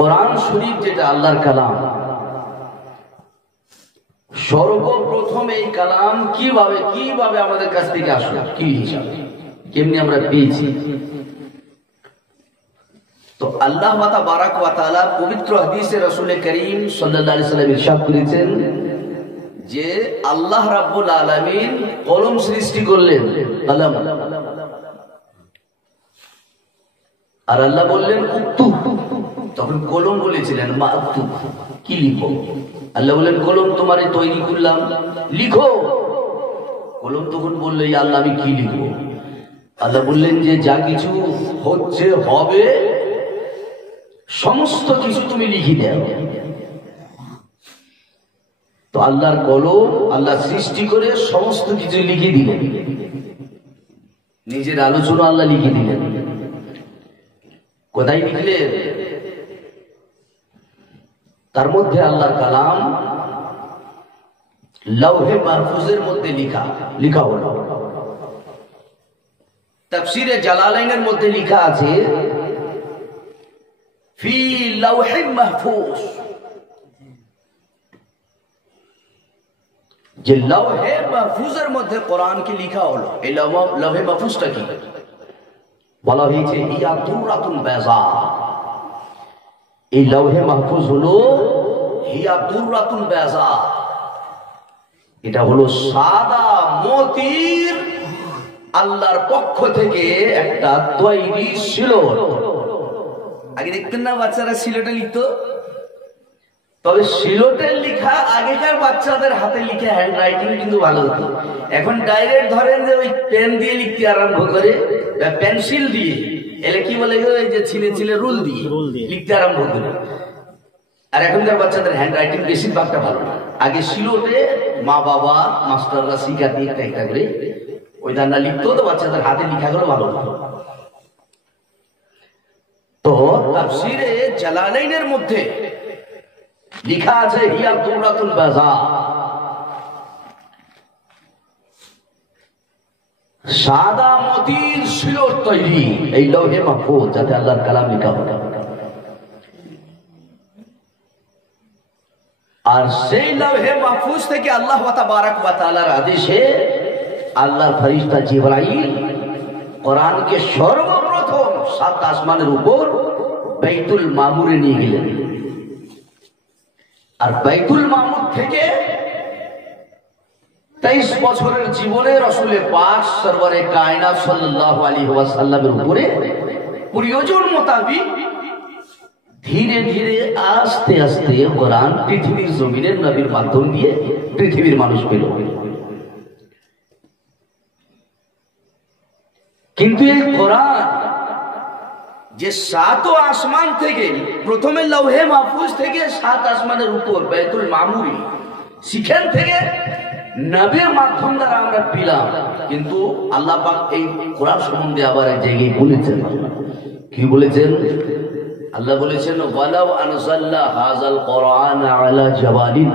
কোরআন শরীফ যেটা আল্লাহর কালাম, সর্বপ্রথম এই কালাম কিভাবে আমাদের কাছ থেকে আসলো, কি হিসাবে, কেমনি আমরা পেয়েছি। তো আল্লাহ তাবারাক ওয়া তাআলা পবিত্র হাদিসে রাসূল করিম সাল্লাল্লাহু আলাইহি ওয়াসাল্লাম ইরশাদ করেছেন যে আল্লাহ রাব্বুল আলামিন কলম সৃষ্টি করলেন, কলম, আর আল্লাহ বললেন উক্তুব। তখন কলম বলেছিলেন মা উক্তুব, কি লিখো। আল্লাহ বললেন কলম তোমারে তৈরি করলাম, লিখো। কলম তখন বললো আল্লাহ আমি কি লিখবো। আল্লাহ বললেন যে যা কিছু হচ্ছে হবে সমস্ত কিছু তুমি লিখে দাও। তো আল্লাহর কলম আল্লাহ সৃষ্টি করে সমস্ত কিছু লিখে দিলেন, নিজের আলোচনা আল্লাহ লিখে দিলেন। কোথায় লিখলেন? তার মধ্যে আল্লাহর কালাম লৌহে মাহফুজের মধ্যে লিখা হলো। তাফসীরে জালালাইনের মধ্যে লিখা আছে ফি লৌহে মাহফুজ, যে লৌহে মাহফুজের মধ্যে কোরআন কি লিখা হলো। এই লৌহে মাহফুজটা কি বলা হয়েছে? ইয়া দুরাতুন বাইযা। এই লৌহে মাহফুজ হলো হিয়া দুরাতুন বাইযা, এটা হলো সাদা মতির আল্লাহর পক্ষ থেকে একটা তৈরি সিলট। আগে দেখতেন না বাচ্চারা সিলটে লিখতো, তবে সিলটের লিখা আগেকার বাচ্চাদের হাতে লিখে হ্যান্ড রাইটিং কিন্তু ভালো হতো। এখন ডাইরেক্ট ধরেন যে ওই পেন দিয়ে লিখতে আরম্ভ করে, পেন্সিল দিয়ে, এলে কি বলে যে ছিলে রুল দিয়ে লিখতে আরম্ভ করে। আর এখনকার বাচ্চাদের হ্যান্ড রাইটিং বেশিরভাগটা ভালো না। আগে সিলটে মা বাবা মাস্টাররা শিখা দিয়ে একটা করে ওই দান্না লিখতো, তো বাচ্চাদের হাতে লিখাগুলো ভালো হতো। তো তাফসীরে জালালাইনের মধ্যে লিখা আছে হিয়া দুরাতুল বাইযা, সাদা মতির সিলট তৈরি এই লৌহে মাহফুজ, যাতে আল্লাহর কালাম লেখা হবে। আর সেই লৌহে মাহফুজ থেকে আল্লাহ তাবারাক ওয়া তাআলার আদেশে আল্লাহর ফেরেশতা জিবরাইল কোরআনকে সর্বপ্রথম 7 আসমানের উপর বাইতুল মামুরে নিয়ে গেলেন। আর বাইতুল মামুর থেকে 23 বছরের জীবনে রাসূল পাক সরওয়ারে কায়নাত সাল্লাল্লাহু আলাইহি ওয়াসাল্লামের উপরে প্রয়োজন মোতাবেক ধীরে ধীরে আস্তে আস্তে কোরআন পৃথিবীর জমিনের নবীর মাধ্যম দিয়ে পৃথিবীর মানুষ পেল। কিন্তু এই কোরআন যে 7 আসমান থেকে, প্রথমে লৌহে মাহফুজ থেকে 7 আসমানের উপর বাইতুল মামুরি, সেখান থেকে নবীর মাধ্যম দ্বারা আমরা পেলাম। কিন্তু আল্লাহ পাক এই কোরআন সম্বন্ধে আবার এক জায়গায় বলেছেন, কি বলেছেন? আল্লাহ বলেছেন ওয়ালাউ আনজালনা হাযাল কোরআন আলা জাবালিন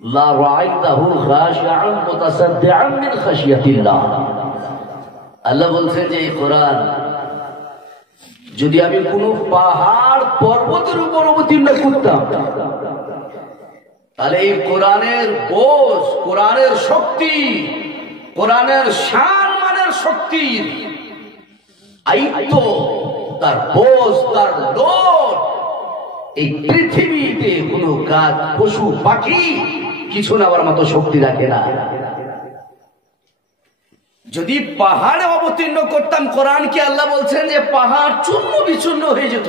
লা রাআইতাহু খাশিআন মুতাসাদ্দিআন মিন খাশিয়াতিল্লাহ। আল্লাহ বলছেন যে এই কোরআন যদি আমি কোনো পাহাড় পর্বতের উপর অবতীর্ণ করতাম, তাহলে এই কোরআনের বোঝ, কোরআনের শক্তি, কোরআনের শান মানের শক্তির আয়ত্ত, তার বোঝ, তার লোড এই পৃথিবীতে কোনো গাছ, পশু, পাখি কিছু নেওয়ার মতো শক্তি রাখে না। যদি পাহাড়ে অবতীর্ণ করতাম কোরআনকে, আল্লাহ বলছেন যে পাহাড় চূর্ণ বিচূর্ণ হয়ে যেত,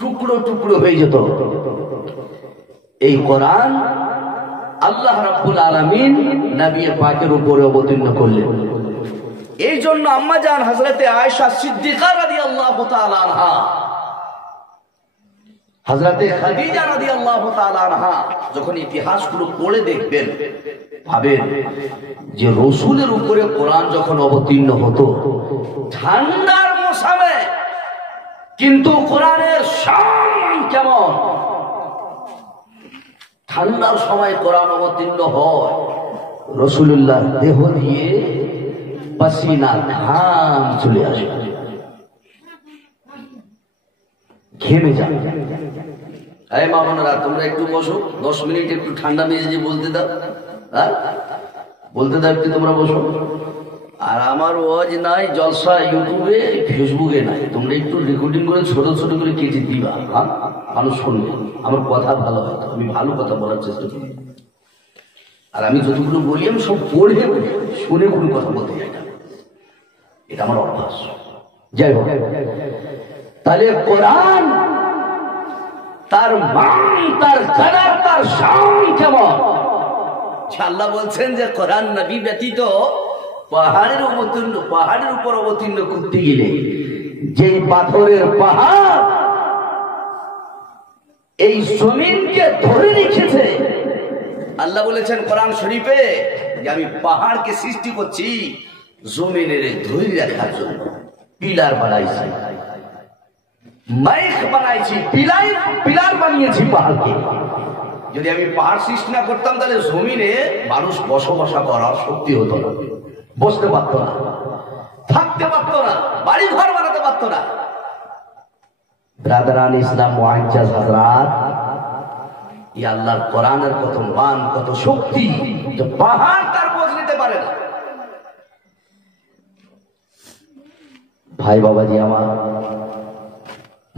টুকরো টুকরো হয়ে যেত। এই কোরআন আল্লাহ রাব্বুল আলামিন নবী পাকের উপরে অবতীর্ণ করলেন। এই জন্য আম্মা জান হযরতে আয়েশা সিদ্দিকা রাদিয়াল্লাহু তাআলা আনহা, হযরতে খাদিজা রাদিয়াল্লাহু তাআলা আনহা যখন ইতিহাসগুলো পড়ে দেখবেন, ভাবেন যে রাসূলের উপরে কোরআন যখন অবতীর্ণ হতো ঠান্ডার মৌসুমে, কিন্তু কোরআনের শান কেমন! ঠান্ডার সময় কোরআন অবতীর্ণ হয়, রাসূলুল্লাহ দেহ দিয়ে পাসিনা ঘাম চলে আসে। ঘেমে যান। এই মা বোনেরা, তোমরা একটু বসো, 10 মিনিট একটু ঠান্ডা মেজাজে বলতে দাও, হ্যাঁ বলতে দাও একটু, তোমরা বসো। আর আমার ওয়াজ নাই, জলসা ইউটিউবে ফেসবুকে নাই, তোমরা একটু রেকর্ডিং করে ছোট ছোট করে কেটে দিবা, হ্যাঁ মানুষ শুনবে, আমার কথা ভালো হয়, আমি ভালো কথা বলার চেষ্টা করি। আর আমি যতগুলো বলি আমি সব পড়ে শুনে কোনো কথা বলতে যাই না, এটা আমার অভ্যাস। যাই হোক, তাহলে কোরআন তার মান, তার কালার, তার শান কেমন? আল্লাহ বলছেন যে কোরআন নবী ব্যতীত পাহাড়ের উপর অবতীর্ণ করতে গেলে যে পাথরের পাহাড় এই জমিনকে ধরে রেখেছে, আল্লাহ বলেছেন কোরআন শরীফে যে আমি পাহাড়কে সৃষ্টি করছি জমিনের ধরে রাখার জন্য। পিলার বানাইছি, মাইক বানাইছি, পিলার বানিয়েছি পাহাড়কে। যদি আমি পাহাড় সৃষ্টি না করতাম তাহলে জমিনে মানুষ বসবাসা করার শক্তি হতো না, বসতে পারতো না, থাকতে পারতো না, বাড়ি ঘর বানাতে পারতো না। ব্রাদারান ইসলাম মুআজ্জাজ হযরত, এই আল্লাহর কোরআনের কত মান, কত শক্তি, যে পাহাড় তার বোঝ নিতে পারে না। ভাই বাবাজি আমার,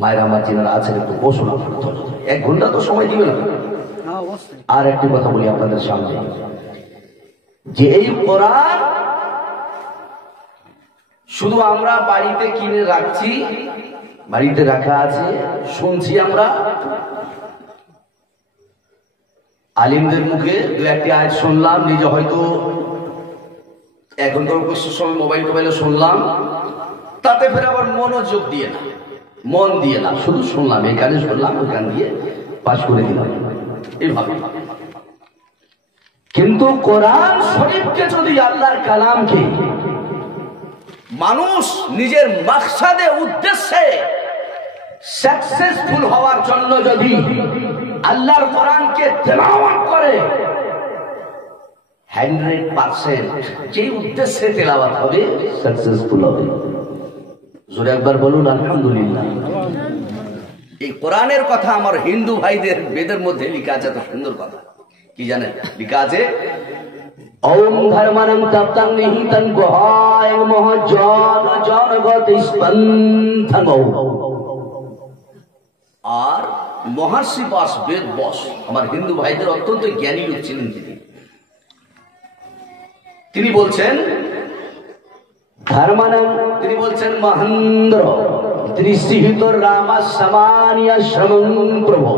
মায়ের আমার যিনারা আছেন, একটু বসুন। 1 ঘন্টা তো সময় দিবে না। আর একটি কথা বলি আপনাদের সামনে, যে এই কোরআন শুধু আমরা বাড়িতে কিনে রাখছি, বাড়িতে রাখা আছে, শুনছি আমরা, আলিমদের মুখে 2-1টি আয়াত শুনলাম, নিজে হয়তো এখনকার সময় মোবাইলে শুনলাম, তাতে ফের আবার মনোযোগ দিয়ে না, মন দিয়ে না, শুধু শুনলাম, এখানে শুনলাম, ওখান দিয়ে পাশ করে দিলাম, এইভাবে। কিন্তু কোরআন শরীফকে যদি, আল্লাহর কালামকে মানুষ নিজের মাকসাদে, উদ্দেশ্যে সাকসেসফুল হওয়ার জন্য যদি আল্লাহর কোরআনকে তেলাওয়াত করে, 100% যে উদ্দেশ্যে তেলাওয়াত হবে সাকসেসফুল হবে। জোরে একবার বলুন আলহামদুলিল্লাহ। এই কোরআনের কথা আমার হিন্দু ভাইদের বেদের মধ্যে লেখা আছে, এত সুন্দর কথা, কি জানেন লেখা আছে? ওম ধর্মনং তপ্তং নিহিতং গুহায় মহাজন জনগত স্পন্দং। আর মহর্ষি ব্যাস, বেদ ব্যাস, আমার হিন্দু ভাইদের অত্যন্ত জ্ঞানী লোক ছিলেন তিনি বলছেন ধর্মানং, তিনি বলছেন মহেন্দ্র ত্রিসিহিত রামা সমানিয়া শ্রমং প্রভু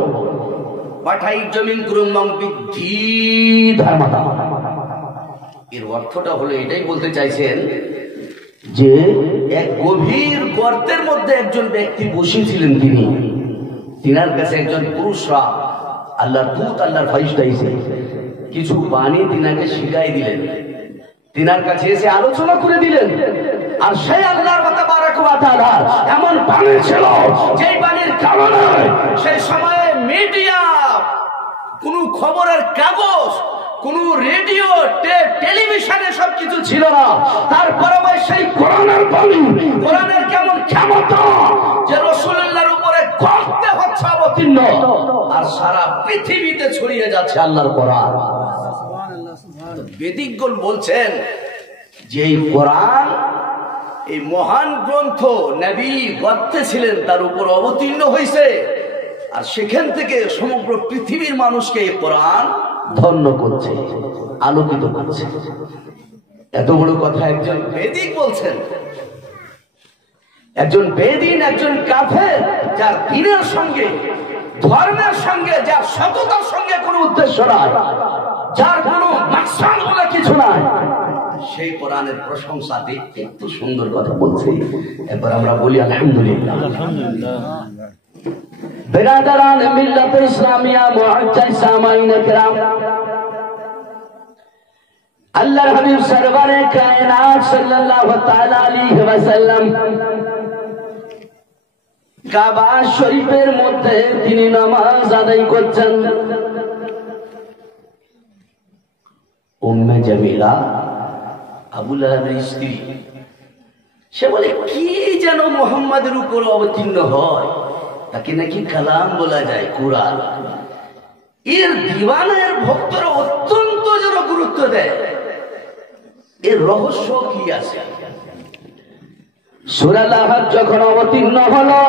পাঠাই জমিন ক্রমং বিদ্ধি ধর্মতা। এর অর্থটা হলো, এটাই বলতে চাইছেন যে এক গভীর গর্তের মধ্যে একজন ব্যক্তি বসেছিলেন, তিনার কাছে একজন পুরুষরা, আল্লাহর দূত, আল্লাহর ফেরেশতা এসে কিছু বাণী তিনাকে শিখাই দিলেন, তিনার কাছে এসে আলোচনা করে দিলেন। আর সেই আল্লাহর তাবারাক ওয়া তাআলা এমন বাণী ছিল, যেই বাণীর কারণে সেই সময়ে মিডিয়া, কোন খবরের কাগজ, কোন রেডিও, টেলিভিশনে সবকিছু ছিল না। তারপরে সেই কোরআনের বাণী, কোরআনের কেমন ক্ষমতা যে রাসূলুল্লাহর উপরে গর্তে হচ্ছে অবতীর্ণ, আর সারা পৃথিবীতে ছড়িয়ে যাচ্ছে আল্লাহর কোরআন। বেদিকগণ বলছেন যে এই কোরআন, এই মহান গ্রন্থ, নবী গর্তে ছিলেন, তার উপর অবতীর্ণ হয়েছে, আর সেখান থেকে সমগ্র পৃথিবীর মানুষকে এই কোরআন ধন্য করছে, আলোকিত করছে। এত বড় কথা একজন বেদিক বলছেন, একজন বেদিন, একজন কাফের, যার দ্বীনের সঙ্গে, ধর্মের সঙ্গে, যার সততার সঙ্গে কোনো উদ্দেশ্য নাই, যার কোনো মাকসাদ বলে কিছু নাই, সেই কোরআনের প্রশংসাতে এত সুন্দর কথা বলছে। এবার আমরা বলি আলহামদুলিল্লাহ। বিরাদারান মিল্লাত ইসলামিয়া মুআজ্জাজ সামাইন کرام, আল্লাহর হাবিব সরওয়ারে কায়নাত সাল্লাল্লাহু তাআলা আলাইহি ওয়াসাল্লাম কাবা শরীফের মধ্যে তিনি নামাজ আদায় করছেন। উম্মে জামিলা, আবু লাহাবের স্ত্রী, সে বলে কি যেন মুহাম্মাদের উপর অবতীর্ণ হয়, তাকে নাকি কালাম বলা যায়, কুরআন। এর দিওয়ানা, এর ভক্তরা অত্যন্ত যেন গুরুত্ব দেয়। এর রহস্য কি আছে? সূরা লাহাব যখন অবতীর্ণ হলো,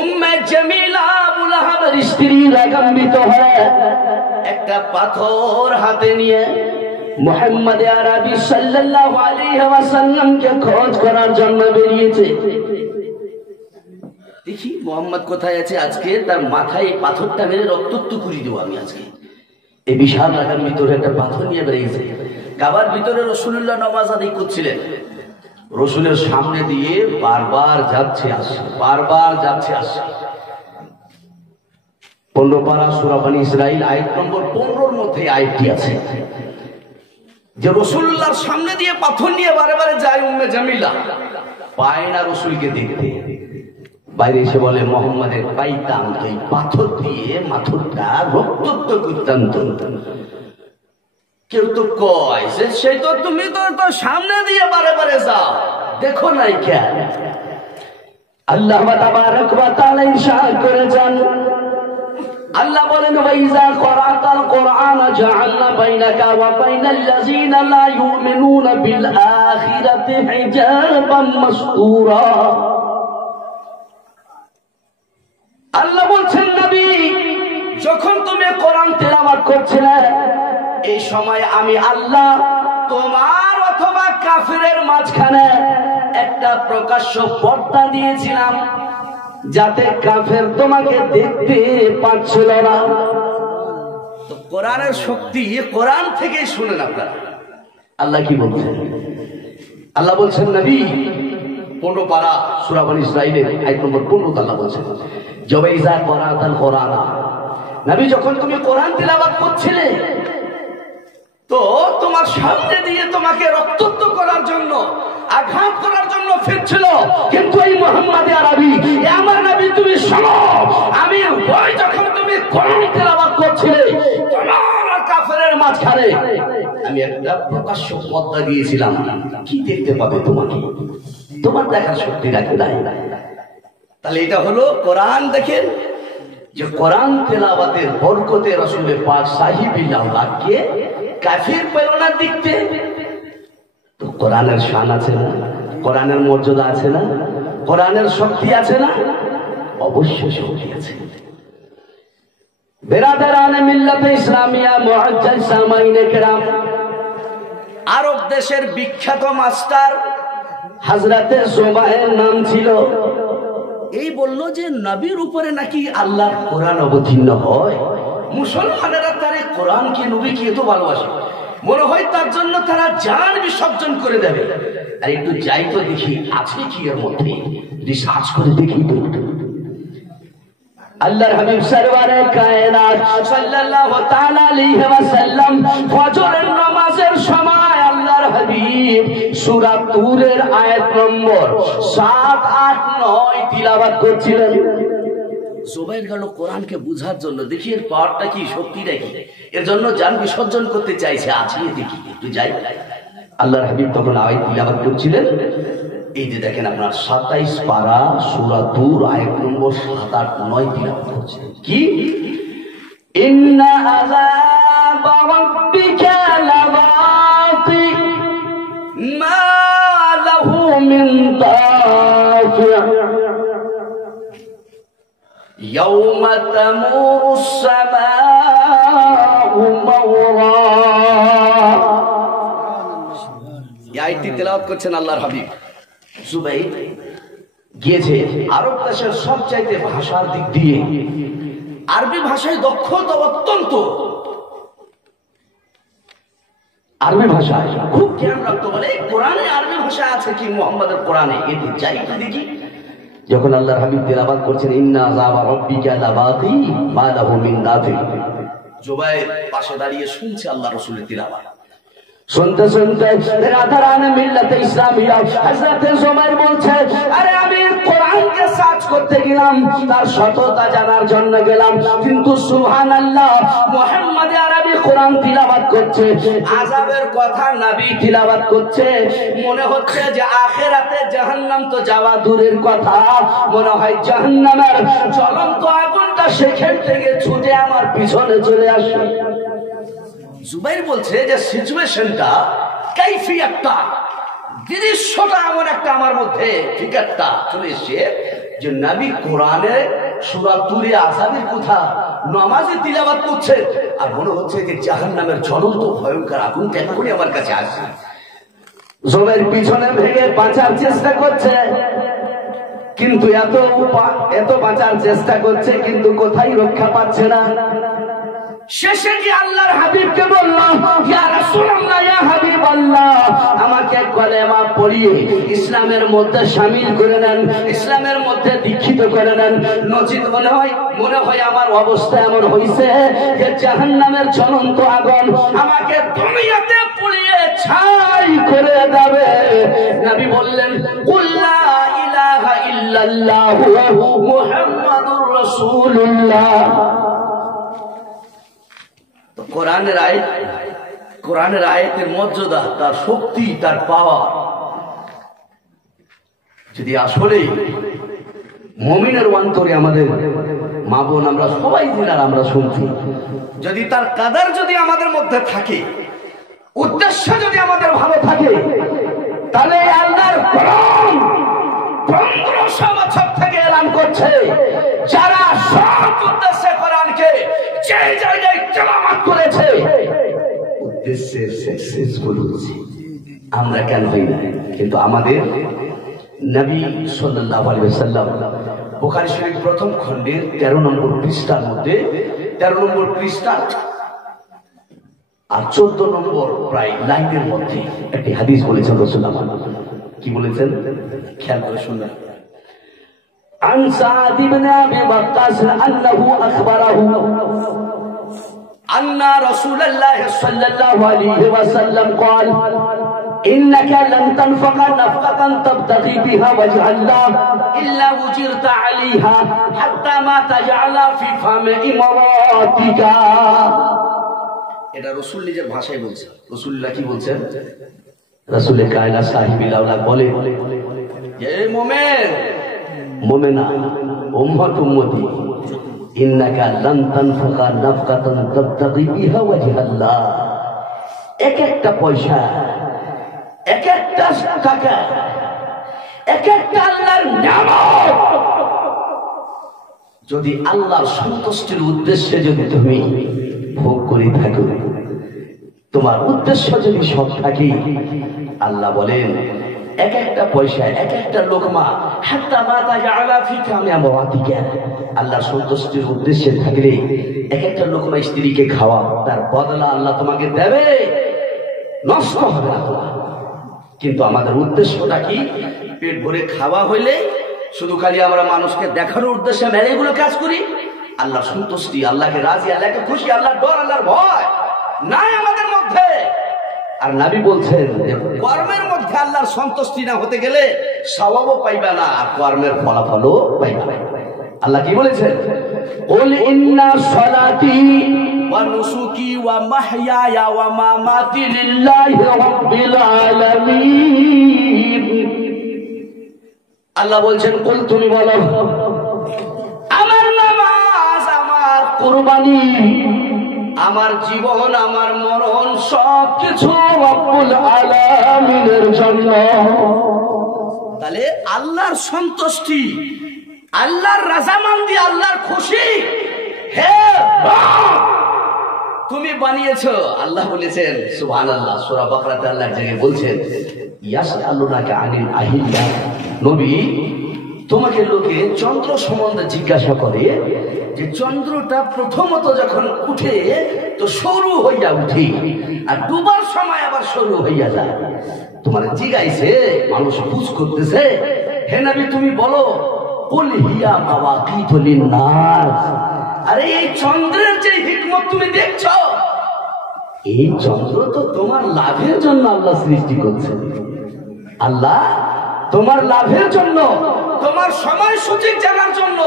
উম্মে জামিলা আবু লাহাবের স্ত্রী রাগান্বিত হয়ে একটা পাথর হাতে নিয়ে মুহাম্মদ আরবি সাল্লাল্লাহু আলাইহি ওয়াসাল্লামকে খোঁজ করার জন্য বেরিয়েছে। দেখি মোহাম্মদ কোথায় আছে, আজকে তার মাথায় এই পাথরটা মেরে রক্তাক্ত করে দেবো আমি আজকে। এই বিশাল রাগান্বিত একটা পাথর নিয়ে বেরিয়েছে। কাবার ভিতরে রাসূলুল্লাহ নামাজ আদায় করছিলেন। রসুলের সামনে দিয়ে বারবার যাচ্ছে আসছে, বারবার যাচ্ছে আসছে। 15 পারা সূরা বনী ইসরাইল আয়াত নম্বর 15-র মধ্যে আয়াতটি আছে যে রাসূলুল্লাহর সামনে দিয়ে পাথর নিয়ে বারে বারে যায় উম্মে জামিলা, পায় না রসুলকে দেখতে। বাইরে এসে বলে, মোহাম্মদের পাইতাম তো এই পাথর দিয়ে মাথরটা রক্তাক্ত করতাম তো। কেউ তো কয় যে সেই তো তুমি তো সামনে দিয়ে বারে বারে যাও, দেখো নাই কেন? আল্লাহ তাবারক ওয়া তাআলা ইরশাদ করেছেন, আল্লাহ বলেন, ওয়াইজা করাতাল কোরআন জাআলনা বাইনাকা ওয়া বাইনাল লাযিনা লা ইউমিনুনা বিল আখিরাতি হিজাবাম মাসতুরা। আল্লাহ বলছেন, নবী যখন তুমি কোরআন তেলাওয়াত করছিলে, এই সময় আমি আল্লাহ তোমার অথবা কাফিরের মাঝখানে একটা প্রকাশ্য পর্দা দিয়েছিলাম, যাতে কাফের তোমাকে দেখতে পাচ্ছিল না। তো কোরআনের শক্তি কোরআন থেকেই শুনেন আপনারা। আল্লাহ কি বলছেন? আল্লাহ বলছেন, নবী 15 পারা সূরা বনী ইসরাইলের আয়াত নম্বর 15 আল্লাহ বলছেন, জবাইজা করাতাল কোরআন, নবী যখন তুমি কোরআন তেলাওয়াত করছিলে, তো তোমার সামনে দিয়ে তোমাকে রক্তাক্ত করার জন্য, আঘাত করার জন্য ফিরছিল, কিন্তু এই মুহাম্মদ আরবি, আমার নবী তুমি শোনো, আমি ওই যখন তুমি কোরআন তেলাওয়াত করছিলে, তোমার আর কাফেরের মাঝখানে আমি একটা প্রকাশ্য পর্দা দিয়েছিলাম। কি দেখতে পাবে তোমাকে? তোমার দেখার শক্তি রাখে নাই। তাহলে এটা হলো কোরআন। দেখেন যে কোরআন তেলাওয়াতের বরকতে রাসূলের পাক সাহিবিল্লাহ লাকে কাফির পেরোনা দেখতে। তো কোরআনের শান আছে না? কোরআনের মর্যাদা আছে না? কোরআনের শক্তি আছে না? অবশ্যই শক্তি আছে। বেরাদারানে মিল্লাতে ইসলামিয়া মুআজ্জাজ সামাইনে কেরাম, আরব দেশের বিখ্যাত মাস্টার হযরতে জুবায়ের নাম ছিল। এই বলল যে নবীর উপরে নাকি আল্লাহর কোরআন অবতীর্ণ হয়। মুসলমানেরা তার কোরআনকে, নবীকে এত ভালোবাসে, মনে হয় তার জন্য তারা জান বিসর্জন করে দেবে। আর একটু যাই তো দেখি আছে কি এর মধ্যে, রিসার্চ করে দেখি তো। আল্লাহর হাবিব সরওয়ারে কায়নাত সাল্লাল্লাহু তাআলা আলাইহি ওয়াসাল্লাম ফজরের নামাজের সময় আল্লাহর হাবিব সূরা তুরের আয়াত নম্বর 7, 8, 9 তিলাওয়াত করছিলেন। জুবাইর গেল কোরআনকে বুঝার জন্য, দেখি এর পাওয়ারটা কি, শক্তিটা কি, এর জন্য জান বিসর্জন করতে চাইছে। আছে দেখি একটু যাই। আল্লাহর হাবিব তখন আয়াত তিলাওয়াত করছিলেন। এই যে দেখেন আপনার 27 পারা সূরা তুর আয়াত নম্বর 7, 8, 9 তিলাওয়াত করছেন। কি? ইন্না আযাবা রাব্বিকা লাওয়াতি মা লাহু মিন দাফি ইয়াওমা তামুরুস সামাউ মাওরা। এই আয়াতটি তেলাওয়াত করছেন আল্লাহর হাবিব। জুবাইর গিয়েছে আরব দেশের সবচাইতে ভাষার দিক দিয়ে, আরবি ভাষায় দক্ষতা অত্যন্ত, আরবি ভাষায় খুব জ্ঞান রাখতো। বলে কোরআনে আরবি ভাষা আছে কি মুহাম্মাদের কোরআনে? এটি যাই তো দেখি। যখন আল্লাহর হাবিব তেলাওয়াত করছেন, ইন্না আযাবা রাব্বিকা লাওয়াতি মা লাহু মিন দাফি, জুবাইর পাশে দাঁড়িয়ে শুনছে আল্লাহ রাসূলের তেলাওয়াত। শুনতে শুনতে রাধারানী মিল্লাতে ইসলামিয়া হযরত জুবাইর বলছে, আরে আমি কোরআনকে সার্চ করতে গেলাম, তার সততা জানার জন্য গেলাম, কিন্তু সুবহানাল্লাহ মুহাম্মদ আরবি কোরআন তিলাওয়াত করছে, আযাবের কথা নবী তিলাওয়াত করছে। মনে হচ্ছে যে আখিরাতে জাহান্নাম তো যাওয়া দূরের কথা, মনে হয় জাহান্নামের জ্বলন্ত আগুনটা সেখান থেকে ছুটে আমার পিছনে চলে আসে। জুবাইর বলছে যে সিচুয়েশনটা, কাইফিয়াতটা, দৃশ্যটা এমন একটা আমার মধ্যে ফিকারটা চলে এসছে যে নবী কোরআনে সূরা তুরে আযাবের কথা নামাজে তিলাওয়াত করছে, আর মনে হচ্ছে যে জাহান্নামের জ্বলন্ত ভয়ঙ্কর আগুনটা এখনই আমার কাছে আসছে। জুবাইর পিছনে ভেঙে বাঁচার চেষ্টা করছে, কিন্তু এত বাঁচার চেষ্টা করছে, কিন্তু কোথায় রক্ষা পাচ্ছে না। শেষে কি আল্লাহর হাবিবকে বললাম, ইয়া রাসূলুল্লাহ, ইয়া হাবিবাল্লাহ, আমাকে কলেমা পড়িয়ে ইসলামের মধ্যে শামিল করে নেন, ইসলামের মধ্যে দীক্ষিত করে নেন, নচিত মনে হয় আমার অবস্থা এমন হইছে যে জাহান্নামের জ্বলন্ত আগুন আমাকে দুনিয়াতে পুড়িয়ে ছাই করে দেবে। নবী বললেন, কুল লা ইলাহা ইল্লাল্লাহু মুহাম্মাদুর রাসূলুল্লাহ। কোরআনের আয়াতের মর্যাদা, তার শক্তি, তার পাওয়ার যদি আসলে মুমিনের অন্তরে, আমাদের মা বোন আমরা সবাই দিনার আমরা শুনছি, যদি তার কাদার যদি আমাদের মধ্যে থাকে, উদ্দেশ্য যদি আমাদের ভালো থাকে, তাহলে আল্লাহর কোরআন 1500 বছর থেকে এলান করছে, যারা সৎ উদ্দেশ্যে কোরআনকে যে জায়গায় তেলাওয়াত করেছে উদ্দেশ্যে সাকসেসফুল হয়েছে। আমরা কেন হই না? কিন্তু আমাদের নবী সাল্লাল্লাহু আলাইহি ওয়াসাল্লাম বুখারী শরীফ প্রথম খণ্ডের 13 নম্বর পৃষ্ঠার মধ্যে, 13 নম্বর পৃষ্ঠা আর 14 নম্বর প্রায় লাইনের মধ্যে একটি হাদিস বলেছেন রাসূলুল্লাহ। কি বলেছেন খেয়াল করে শুনুন। عن سعد بن أبي وقاص أنه أخبره أن رسول الله صلى الله عليه وسلم قال إنك لن تنفق نفقة تبتغي بها وجه الله إلا أجرت عليها حتى ما تجعل في فم امرأتك। এটা রাসূল নিজের ভাষায় বলছেন। রাসূলুল্লাহ কি বলছেন? রাসূলের কায়নাত সাহিবুল আওলাদ বলে, হে মুমিন, মুমিনা, উম্মত উম্মতি, ইন্নাকা লান তানফাকা নাফকাতান তাবতাগি বিহা ওয়াজহাল্লাহ। এক একটা পয়সা, এক একটা টাকা, এক একটা আল্লাহর নিয়ামত যদি আল্লাহর সন্তুষ্টির উদ্দেশ্যে যদি তুমি ভোগ করে থাকো, তোমার উদ্দেশ্য যদি সৎ থাকে, আল্লাহ বলেন এক একটা পয়সা, এক একটা লোকমা, হাত্তা মা তাজআলা ফি ফামি আমরাতিকা, আল্লাহর সন্তুষ্টির উদ্দেশ্যে থাকলে এক একটা লোকমা স্ত্রীকে খাওয়া, তার বদলা আল্লাহ তোমাকে দেবে, নষ্ট হবে না তোমার। কিন্তু আমাদের উদ্দেশ্যটা কি? পেট ভরে খাওয়া হইলে শুধু খালি আমরা মানুষকে দেখানোর উদ্দেশ্যে মেরে এগুলো কাজ করি। আল্লাহর সন্তুষ্টি, আল্লাহকে রাজি, আল্লাহকে খুশি, আল্লাহর ডর, আল্লাহর ভয় নাই আমাদের মধ্যে। আর নবী বলছেন যে কর্মের মধ্যে আল্লাহর সন্তুষ্টি না হতে গেলে সওয়াবও পাইবা না, আর কর্মের ফলাফলও পাইবা না। আল্লাহ কি বলেছেন? কুল ইন্না সলাতি ওয়া নুসুকি ওয়া মাহইয়ায়া ওয়া মামাতি লিল্লাহি রাব্বিল আলামিন। আল্লাহ বলছেন, কুল তুমি বলো, আমার নামাজ, আমার কুরবানি, আমার জীবন, আমার মরণ সবকিছু রব্বুল আলামিনের জন্য। তাহলে আল্লাহর সন্তুষ্টি, আল্লাহর রাজামন্দি, আল্লাহর খুশি, হে তুমি বানিয়েছো। আল্লাহ বলেছেন সুবহানাল্লাহ, সূরা বাকরাতে আল্লাহ জায়গায় বলছেন, ইয়াসআলুনাকা আনিল আহিল্লা, নবী তোমাকে লোকে চন্দ্র সম্বন্ধে জিজ্ঞাসা করে যে চন্দ্রটা প্রথমত যখন উঠে তো সরু হইয়া উঠে, আর ডুবার সময় আবার সরু হইয়া যায়। তোমার জিজ্ঞাইছে, মানুষ বুঝ করতেছে, হে নবী তুমি বলো, কুল হিয়া মাওয়াকিতু লিন-নাস। আরে এই চন্দ্রের যে হিকমত তুমি দেখছো, এই চন্দ্র তো তোমার লাভের জন্য আল্লাহ সৃষ্টি করছেন। আল্লাহ তোমার লাভের জন্য, তোমার সময় সূচি জানার জন্য,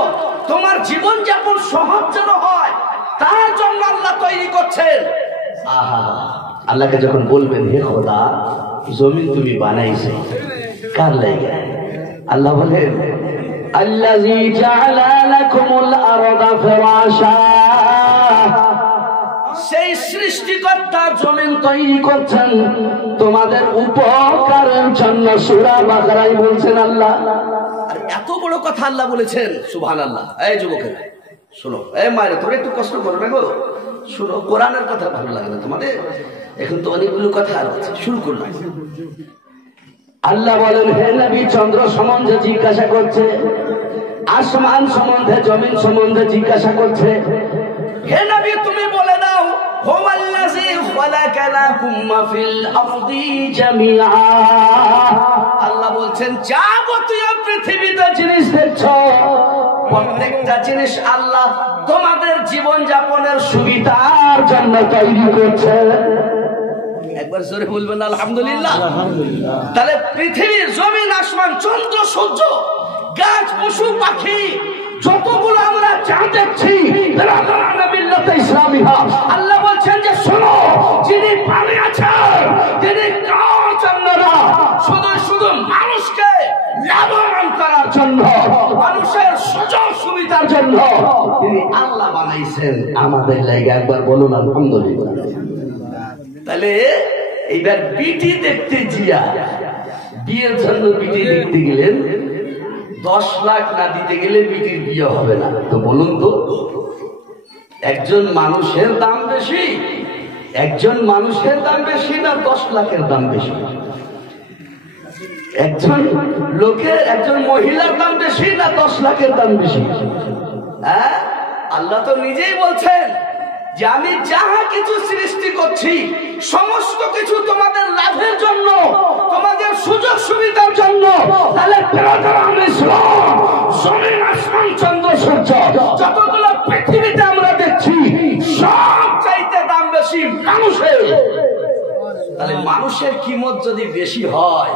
তোমার জীবন যাপন সহজ যেন হয় তার জন্য আল্লাহ তৈরি করছেন। আহা, আল্লাহকে যখন বলবেন হে খোদা জমিন তুমি বানাইছো কার লাগে? আল্লাহ বলেন আল্লাযী জাআলা লাকুমুল আরদা ফিরাশা, সেই সৃষ্টিকর্তা জমিন তৈরি করছেন তোমাদের উপকারের জন্য। সূরা বাকারায় বলছেন আল্লাহ। আর এত বড় কথা আল্লাহ বলেছেন, সুবহানাল্লাহ। এই যুবকেরা শোনো, এই মায়ের তোমরা একটু কষ্ট করবে গো, শোনো, কোরআনের কথা ভালো লাগে না তোমাদের? এখন তো অনেকগুলো কথা আছে, শুরু করলাম। আল্লাহ বলেন হে নবী, চন্দ্র সম্বন্ধে জিজ্ঞাসা করছে, আসমান সম্বন্ধে, জমিন সম্বন্ধে জিজ্ঞাসা করছে। হে নবী তুমি বলে দাও হুয়াল্লাযী খালাকা লাকুম মা ফিল আরদি জামিআ। আল্লাহ বলছেন যাবতীয় পৃথিবীতে জিনিস দেখছো প্রত্যেকটা জিনিস আল্লাহ তোমাদের জীবন যাপনের সুবিধার জন্য তৈরি করছে। একবার জোরে বলবেন আলহামদুলিল্লাহ। তাহলে পৃথিবী, জমিন, আসমান, চন্দ্র, সূর্য, গাছ, পশু, পাখি যতগুলো আমরা যা দেখছি, আল্লাহ বলছেন যে শোনো, যিনি বানিয়েছেন তিনি কার জন্য না, শুধু শুধু মানুষকে লাভবান করার জন্য, মানুষের সুযোগ সুবিধার জন্য তিনি আল্লাহ বানাইছেন আমাদের লাগে। একবার বলুন আলহামদুলিল্লাহ। তাহলে এইবার বিটি দেখতে জিয়া, বিয়ের জন্য বিটি দেখতে গেলেন 10 লাখ না দিতে গেলে বিটির বিয়ে হবে না। তো বলুন তো, একজন মানুষের দাম বেশি, একজন মানুষের দাম বেশি না 10 লাখের দাম বেশি? একজন লোকের, একজন মহিলার দাম বেশি না 10 লাখের দাম বেশি? হ্যাঁ, আল্লাহ তো নিজেই বলছেন যে আমি যাহা কিছু সৃষ্টি করছি সমস্ত কিছু তোমাদের লাভের জন্য, তোমাদের সুযোগ সুবিধার জন্য। তাহলে জমিন, আসমান, চন্দ্র, সূর্য যতগুলো পৃথিবীতে আমরা দেখছি সব চাইতে দাম বেশি মানুষের। তাহলে মানুষের কিমত যদি বেশি হয়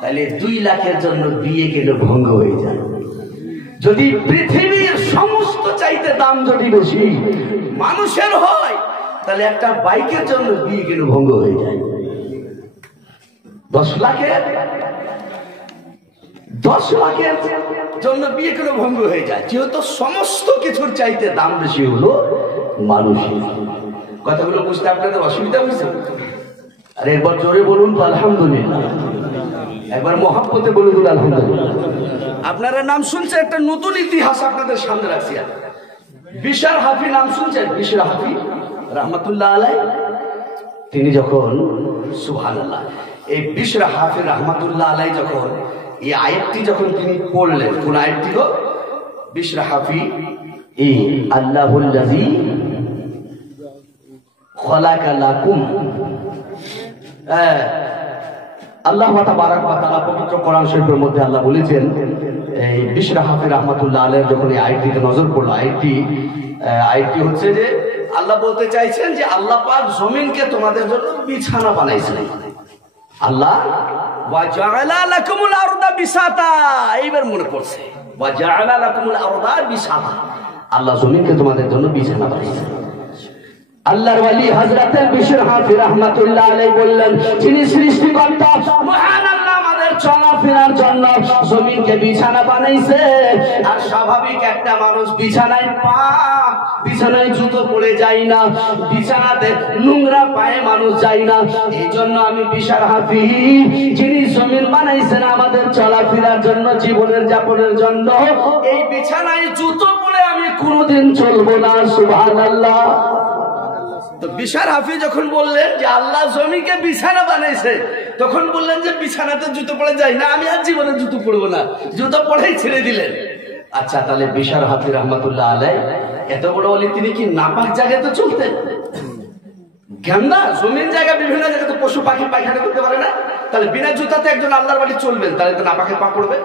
তাহলে 2 লাখের জন্য বিয়ে কেন ভঙ্গ হয়ে যায়? যদি পৃথিবীর সমস্ত চাইতে দাম যদি বেশি মানুষের হয় তাহলে একটা বাইকের জন্য বিয়ে কেন ভঙ্গ হয়ে যায়? 10 লাখের জন্য বিয়ে কেন ভঙ্গ হয়ে যায়? যেহেতু সমস্ত কিছুর চাইতে দাম বেশি হলো মানুষের। কথাগুলো বুঝতে আপনাদের অসুবিধা হয়েছে? আর একবার জোরে বলুন তো আলহামদুলিল্লাহ, একবার মহাব্বতে বলে দিন আলহামদুলিল্লাহ। আপনারা নাম শুনছেন, একটা নতুন ইতিহাস আপনাদের সামনে রাখছি। বিশার হাফি নাম শুনছেন? বিশার হাফি রহমতুল্লাহ আলাই, তিনি যখন, সুবহানাল্লাহ, এই বিশর হাফি রহমতুল্লাহ আলাই যখন এই আয়াতটি যখন তিনি পড়লেন, কোন আয়াতটি গো? বিশর হাফি এই আল্লাহুল্লাযী খালাকা লাকুম, আল্লাহ তাবারাক ওয়া তাআলা পবিত্র কোরআন শরীফের মধ্যে আল্লাহ বলেছেন, এই বিশর হাফি রহমতুল্লাহ আলাইহির যখন এই আয়াতটিতে নজর পড়লো, আয়াতটি হচ্ছে যে আল্লাহ বলতে চাইছেন যে আল্লাহ পাক জমিনকে তোমাদের জন্য বিছানা বানাইছেন। আল্লাহ ওয়া জাআলা লাকুমুল আরদা বিসাতা, এইবার মনে পড়ছে, ওয়া জাআলা লাকুমুল আরদা বিসাতা, আল্লাহ জমিনকে তোমাদের জন্য বিছানা বানাইছেন। আল্লাহর ওয়ালি হযরত বিশর হাফি রাহমাতুল্লাহ আলাইহি বললেন, যিনি সৃষ্টিকর্তা মহান আল্লাহ আমাদের চলাফেরার জন্য জমিনকে বিছানা বানাইছে। আর স্বাভাবিক একটা মানুষ বিছানায় জুতো পড়ে যায় না, বিছানাতে নোংরা পায়ে মানুষ যায় না। এই জন্য আমি বিশর হাফি, যিনি জমিন বানাইছেন আমাদের চলাফেরার জন্য, জীবনের যাপনের জন্য, এই বিছানায় জুতো পরে আমি কোনোদিন চলবো না। সুবহানাল্লাহ। তো বিশার হাফি যখন বললেন যে আল্লাহ জমিকে বিছানা বানাইছে, তখন বললেন যে বিছানাতে জুতো পড়ে যায় না, আমি আর জীবনে জুতো পড়বো না, জুতো পড়েই ছেড়ে দিলেন। আচ্ছা, তাহলে বিশার হাফি রহমতুল্লাহ আলাই এত বড় ওলি, তিনি কি নাপাক জায়গায় তো চলতেন? গান্দা জমিন জায়গা, বিভিন্ন জায়গাতে পশু পাখি পায়খানা করতে পারে না, তাহলে বিনা জুতাতে একজন আল্লাহর বাড়ি চলবেন, তাহলে তো নাপাকে পা পড়বে।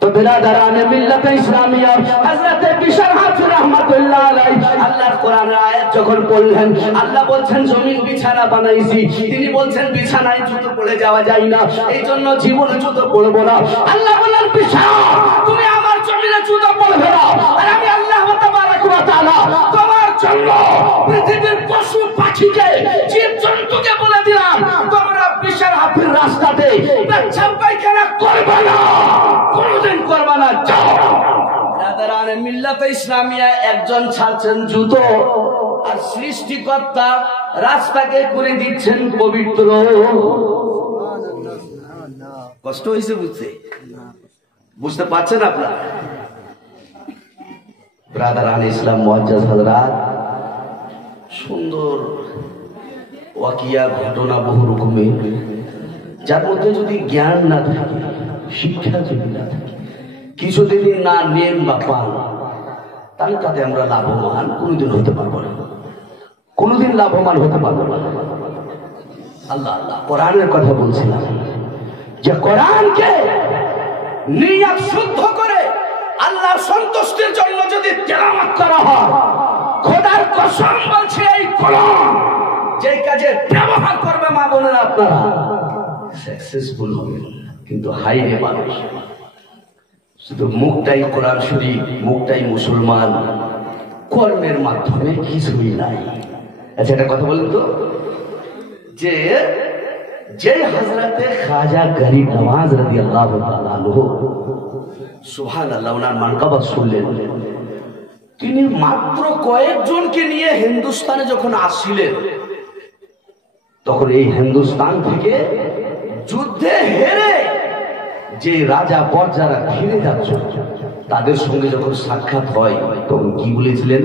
তো বিরাদারানে মিল্লাতে ইসলামিয়া হযরত বিশর হাফি রাহমাতুল্লাহ আলাইহি আল্লাহর কোরআনের আয়াত যখন পড়লেন, আল্লাহ বলছেন জমিন বিছানা বানাইছি, তিনি বলছেন বিছানায় জুতো পরে যাওয়া যায় না, এই জন্য জীবনে জুতো পরবো না। আল্লাহ বললেন বিছানা তুমি আমার জমিনে জুতো পরবে না, আর আমি আল্লাহ তাবারক ওয়া তাআলা তোমার জন্য পৃথিবীর পশু পাখিকে জীবজন্তুকে বলে দিলাম তোমরা বিশাল হাফির রাস্তাতে পেচ্ছাপ পায়খানা করবে না, কোনোদিন করবে না। যাও রাদারানে মিল্লাতে ইসলামিয়া একজন ছাড়ছেন জুতো, আর সৃষ্টিকর্তা রাস্তাকে করে দিচ্ছেন পবিত্র। কষ্ট হয়েছে বুঝতে পারছেন আপনারা? ব্রাদারান ইসলাম মুআজ্জাজ হযরত, সুন্দর ওয়াকিয়া ঘটনা বহু রকমের, যার মধ্যে যদি জ্ঞান না থাকে, শিক্ষা যদি না থাকে, কিছু যদি না নেন বা পান, তাহলে তাতে আমরা লাভবান কোনোদিন হতে পারবো না, কোনোদিন লাভবান হতে পারবো না। আল্লাহ আল্লাহ কোরআনের কথা বলছিলাম, যে কোরআনকে নিয়ত শুদ্ধ করে আল্লাহর সন্তুষ্টির জন্য যদি তেলাওয়াত করা হয়, খোদার কসম বলছে এই কোরআন যে কাজে ব্যবহার করবে মা বোনেরা আপনারা সাকসেসফুল হবেন। কিন্তু হাই রে মানুষ, শুধু মুখটাই কোরআন শরীফ, মুখটাই মুসলমান, কর্মের মাধ্যমে কিছুই নাই। আচ্ছা একটা কথা বলেন তো, যে হযরতে খাজা গরিব নওয়াজ রাদিয়াল্লাহু তাআলা আনহু, সুবহানাল্লাহ, ওনার মানকাবা শুনলেন, তিনি মাত্র কয়েকজনকে নিয়ে হিন্দুস্তানে যখন আসছিলেন, তখন এই হিন্দুস্তান থেকে যুদ্ধে হেরে যে রাজা পর্যারা ফিরে যাচ্ছে, তাদের সঙ্গে যখন সাক্ষাৎ হয়, তখন কি বলেছিলেন?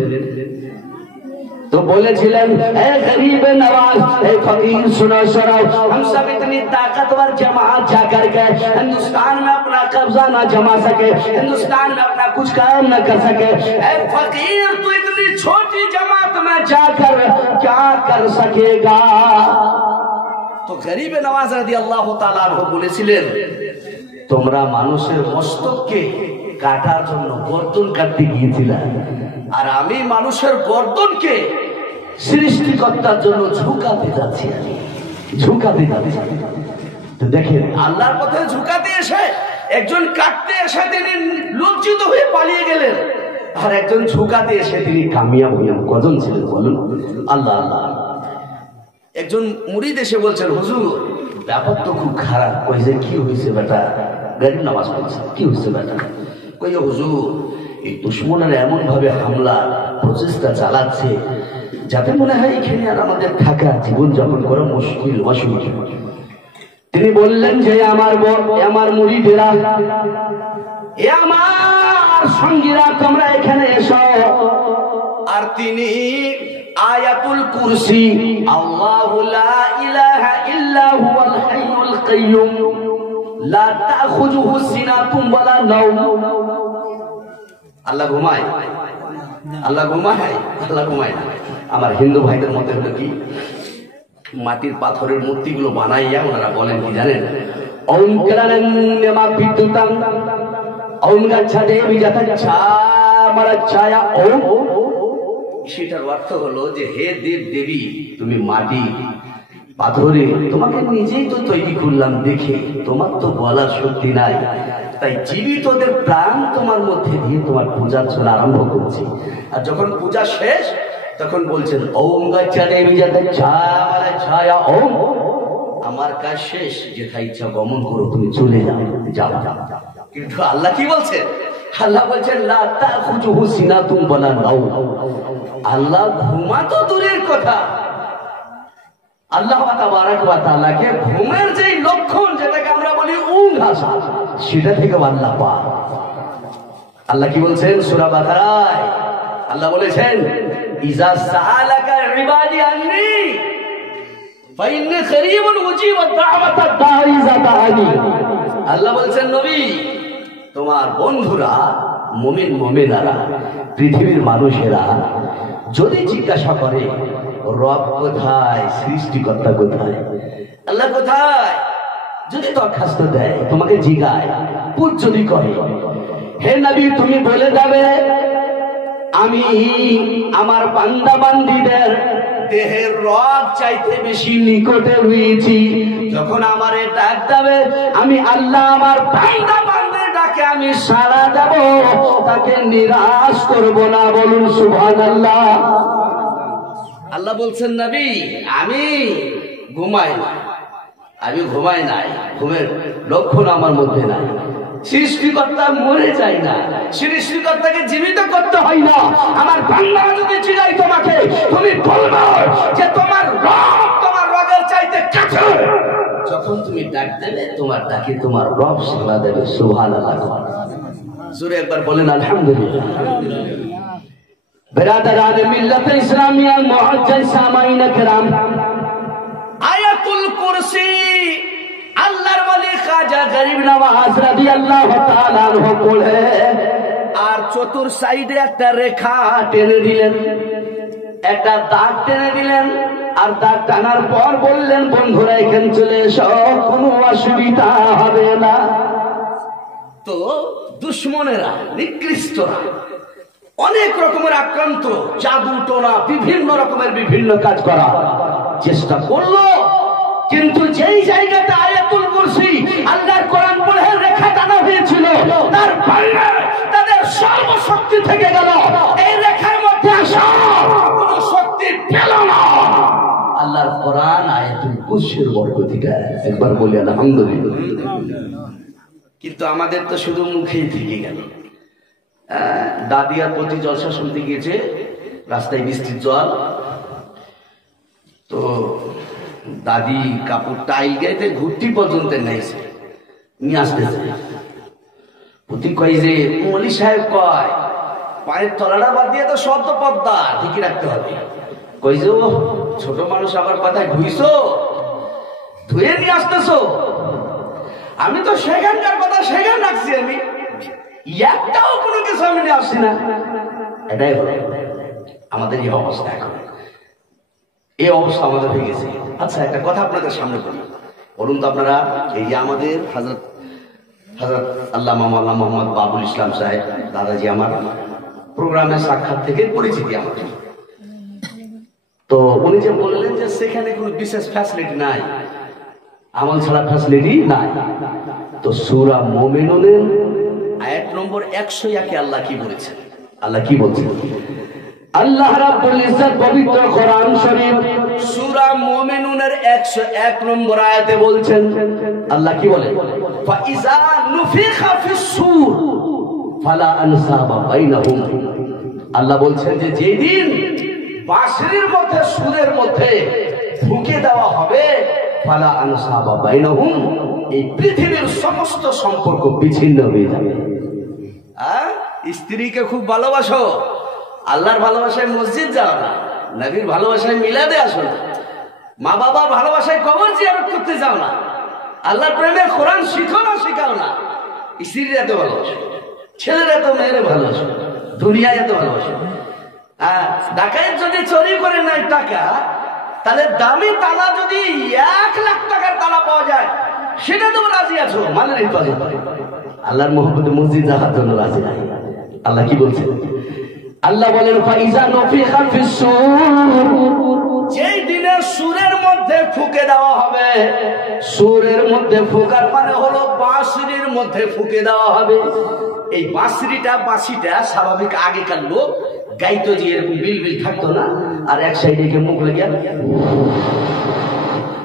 तो बोलेছিলেন, ए गरीब नवाज, ए फकीर सुनो सुनो, हम सब इतनी ताकतवर जमात जाकर के हिंदुस्तान में अपना कब्जा ना जमा सके, हिंदुस्तान में अपना कुछ काम न कर सके, ए फकीर तू इतनी छोटी जमात में जाकर क्या कर सकेगा? तो गरीब नवाज রাদিয়াল্লাহু তাআলা আনহু বলেছিলেন, তোমরা মানুষের মস্তককে কাটার জন্য গর্দন কাটতে গিয়েছিলে, আর আমি মানুষের গর্দনকে সৃষ্টিকর্তার জন্য ঝুঁকাতে যাচ্ছি, ঝুঁকাতে যাচ্ছি। তো দেখেন, আল্লাহর পথে ঝুঁকাতে এসে একজন কাটতে এসে তিনি লজ্জিত হয়ে পালিয়ে গেলেন, আর একজন ঝুঁকাতে এসে তিনি কামিয়াব হলেন। কজন ছিলেন বলুন? আল্লাহ আল্লাহ। একজন মুরিদ এসে বলছেন, হুজুর ব্যাপার তো খুব খারাপ। কই যে কি হয়েছে বেটা? গরিব নামাজ পড়ছে, কি হয়েছে বেটা? কই হুজুর এই দুশমনেরা এমন ভাবে হামলা প্রচেষ্টা চালাচ্ছে, যাতে মনে হয় এখানে আর আমাদের থাকা, জীবন যাপন করা মুশকিল, অসুবিধা। তিনি বললেন যে আমার মুরিদেরা, এ আমার সঙ্গীরা, তোমরা এখানে এসো। আর তিনি আয়াতুল কুরসি, আল্লাহু লা ইলাহা ইল্লা হুয়াল হাইয়ুল কাইয়্যুম লা তাখুযুহু সিনাতুম ওয়ালা নাওম। আল্লাহ ঘুমায়, আল্লাহ ঘুমায়, আল্লাহ ঘুমায় না। আমার হিন্দু ভাইদের মধ্যে হলো কি, মাটির পাথরের মূর্তিগুলো বানাইয়া ওনারা বলেন কি জানেন? ওম কারান্নামা বিদ্যুতাং ওম গাচ্ছাদে বিজাতাচ্ছা মারা ছায়া ওম। সেটার অর্থ হলো যে হে দেব দেবী, তুমি মাটি পাথরে, তোমাকে নিজেই তো তৈরি করলাম দেখে, তোমার তো বলার শক্তি নাই, তাই জীবিতদের প্রাণ তোমার মধ্যে দিয়ে তোমার পূজা চলা আরম্ভ করছি। আর যখন পূজা শেষ, তখন বলছেন ওম গাচ্ছাদে বিজাতাচ্ছা মারা ছায়া ওম, আমার কাজ শেষ, যেথা ইচ্ছা গমন করো, তুমি চলে যাও, যাও যাও। কিন্তু আল্লাহ কি বলছেন? আল্লাহ বলছেন লা তাখুযুহু সিনাতুম ওয়ালা নাওম। আল্লাহ ঘুমা তো দূরের কথা, আল্লাহ তাবারক ওয়া তাআলাকে ঘুমের যে লক্ষণ, যেটাকে আমরা বলি ઊંઘ আসা, সেটা থেকে আল্লাহ পাক। আল্লাহ কি বলছেন সূরা বাকারায়? আল্লাহ বলেছেন ইযা সাআলাকা ইবাদি আন্নী ফাইন্নী করিবুন উজিবু দাওয়াতাদ দাঈ ইযা দাআনি। আল্লাহ বলছেন নবী, তোমার বন্ধুরা, মুমিন মুমিনারা, পৃথিবীর মানুষেরা যদি জিজ্ঞাসা করে রব কোথায়, সৃষ্টিকর্তা কোথায়, আল্লাহ কোথায়, যদি দরখাস্ত দেয়, তোমাকে জিজ্ঞায়, পুজ যদি করে, হে নবী তুমি বলে যাবে আমি আমার বান্দা বান্দীদের দেহের রব চাইতে বেশি নিকটে রয়েছি। যখন আমারে ডাক দেবে আমি আল্লাহ আমার বান্দা বান্দির ডাকে আমি সাড়া দেব, তাকে নিরাশ করব না। বলুন সুবহানাল্লাহ। আল্লাহ বলছেন নবী আমি ঘুমাই না, আমি ঘুমাই নাই, ঘুমের লক্ষণ আমার মধ্যে নাই। সৃষ্টিকর্তা মরে যায় না, সৃষ্টিকর্তাকে জীবিত করতে হয় না। আমার বান্দা যদি চিনাই তোমাকে, তুমি বলবে যে তোমার রব তোমার রবের চাইতে কাছে। যখন তুমি ডাক দেবে তোমার ডাকে তোমার রব সাড়া দেবে। সুবহানাল্লাহ। জোরে একবার বলেন আলহামদুলিল্লাহ। বিরাদারান মিল্লাত ইসলামিয়া মুআজ্জাজ সামাইন کرام, আয়াতুল কুরসি আল্লাহর ওলি খাজা গরিব নওয়াজ রাদিয়াল্লাহু তাআলা আনহু পড়ে আর চতুর সাইডে একটা রেখা টেনে দিলেন, একটা দাগ টেনে দিলেন। আর দাগ টানার পর বললেন বন্ধুরা এখানে চলে এসো, কোনো অসুবিধা হবে না। তো দুশমনেরা নিকৃষ্টরা অনেক রকমের আক্রান্ত, জাদু টোনা বিভিন্ন রকমের বিভিন্ন কাজ করা চেষ্টা করলো, কিন্তু যেই জায়গাতে আয়াতুল কুরসি আল্লাহর কোরআন পড়ে রেখা টানা হয়েছিল তার বাইরে তাদের সর্বশক্তি থেকে গেল। এই রেখার মধ্যে আসা কোনো শক্তি পেল না। আল্লাহর কোরআন আয়াতুল কুরসির বরকতিটা একবার বলি আলহামদুলিল্লাহ। কিন্তু আমাদের তো শুধু মুখেই থেকে গেল। দাদিয়ার প্রতি জলসা শুনতে গিয়েছে, রাস্তায় বৃষ্টির জল, তো দাদি কাপড় টাইল গাইতে ঘুরতি পর্যন্ত নেইছে নিয়ে আসতেছে। প্রতি কয় যে মৌলী সাহেব কয় পায়ের তলাটা বাদ দিয়ে তো শব্দ পদ্মা ঠিকই রাখতে হবে। কই যে ও ছোট মানুষ আবার কথায় ধুইছো, ধুয়ে নিয়ে আসতেছো। আমি তো সেখানকার কথা সেখান রাখছি, আমি একটাও কোনো কিছু আমি নিয়ে আসছি না। এটাই হলো আমাদের এই অবস্থা। এখন এই অবস্থা আমাদের হয়ে গেছে। আচ্ছা একটা কথা আপনাদের সামনে বলি, বলুন তো আপনারা, এই যে আমাদের হযরত আল্লামা মাওলানা মোহাম্মদ বাবুল ইসলাম সাহেব দাদাজি আমার প্রোগ্রামের সাক্ষাৎ থেকে পরিচিতি আমাদের, তো উনি যে বললেন যে সেখানে কোনো বিশেষ ফ্যাসিলিটি নাই, আমল ছাড়া ফ্যাসিলিটি নাই। তো সূরা মুমিনুনের আয়াত নম্বর 101 আল্লাহ কি বলেছেন? আল্লাহ কি বলছেন? আল্লাহ রাব্বুল ইজ্জত পবিত্র কোরআন শরীফ সূরা মুমিনুনের 101 নম্বর আয়াতে বলছেন, আল্লাহ কি বলেন? ফাইজা নুফিখা ফিস সূর ফালা আনসাবা বাইনাহুম। আল্লাহ বলছেন যে যেদিন বাঁশির মধ্যে সুরের মধ্যে ফুঁকে দেওয়া হবে, ফালা আনসাবা বাইনাহুম, এই পৃথিবীর সমস্ত সম্পর্ক বিচ্ছিন্ন হয়ে যাবে। স্ত্রীকে খুব ভালোবাসো, আল্লাহর ভালোবাসায় মসজিদ যাও না, নবীর ভালোবাসায় মিলাদে আসো না, মা বাবার ভালোবাসায় কবর জিয়ারত করতে যাও না, আল্লাহর প্রেমে কোরআন শিখো না, শিখাও না। স্ত্রীর এত ভালোবাসো, ছেলের এত মেয়ের ভালোবাসো, দুনিয়ায় এত ভালোবাসো। ডাকাত যদি চুরি করে নেয় টাকা, তাহলে দামি তালা যদি 1 লাখ টাকার তালা পাওয়া যায় সেটা তো রাজি আছো মানের হিফাজত। আল্লাহর মহব্বতে মসজিদ যাওয়ার জন্য রাজি নাই। আল্লাহ কি বলছেন? আল্লাহ বলেন ফাইজা নুফিখা ফিস সূর, যেই দিনে সুরের মধ্যে ফুঁকে দেওয়া হবে। সুরের মধ্যে ফুঁকার মানে হলো বাঁশির মধ্যে ফুঁকে দেওয়া হবে। এই বাঁশিটা স্বাভাবিক আগেকার লোক গাইতো, যে এরকম বিল বিল থাকতো না, আর এক সাইডে গিয়ে মুখ লেগে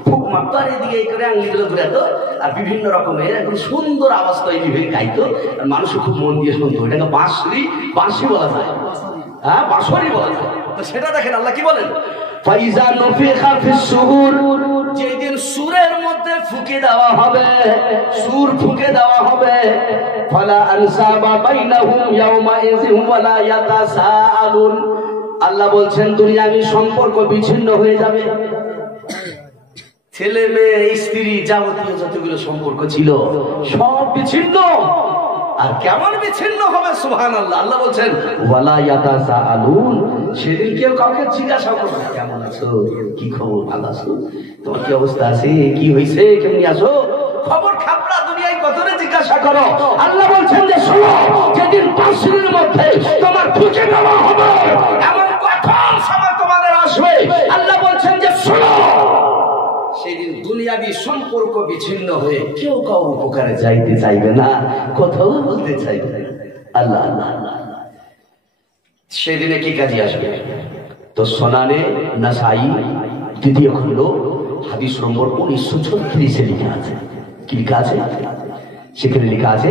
ফুক মারতো, আর এদিকে এই করে আঙ্গুলগুলো ঘুরাতো, আর বিভিন্ন রকমের একদম সুন্দর আওয়াজ তৈরি হয়ে গাইতো, আর মানুষ খুব মন দিয়ে শুনতো। এটাকে বাঁশি বলা যায়, হ্যাঁ বাঁশরি বলা যায়। তো সেটা দেখেন আল্লাহ কি বলেন? ফাইজা নুফিখা ফিস সূর, যেদিন সুরের মধ্যে ফুঁকে দেওয়া হবে, সুর ফুঁকে দেওয়া হবে, ফালা আনসাবা বাইনাহুম ইয়াউমা ইযিন ওয়ালা ইয়াতাসাআলুন। আল্লাহ বলছেন দুনিয়াবি সম্পর্ক বিচ্ছিন্ন হয়ে যাবে। ছেলে মেয়ে স্ত্রী যাবতীয় যতগুলো সম্পর্ক ছিল সব বিচ্ছিন্ন। আর কেমন বিচ্ছিন্ন হবে? সুবহানাল্লাহ। আল্লাহ বলছেন ওয়ালা ইয়াতাসাআলুন, সেদিন কেউ কাউকে জিজ্ঞাসা করবে না, কেমন আছো, কি খবর, ভালো আছো, তোমার কি অবস্থা আছে, কি হয়েছে, কেমনি আছো, খবর খাবরা দুনিয়ায় কতরে জিজ্ঞাসা করো। আল্লাহ বলছেন যে শোনো, যেদিন বাঁশির মধ্যে তোমার ফুঁকে দেওয়া হবে, জগতে কেউ কাউ উপকারে যাইতে চাইবে না, কোথাও বলতে চাইবে না। আল্লাহ আল্লাহ আল্লাহ। সেদিনে কি কাজে আসবে? তো সোনানে নাসাই দ্বিতীয় খণ্ড হাদিস নম্বর 1936 লেখা আছে। কি লেখা আছে? সেখানে লেখা আছে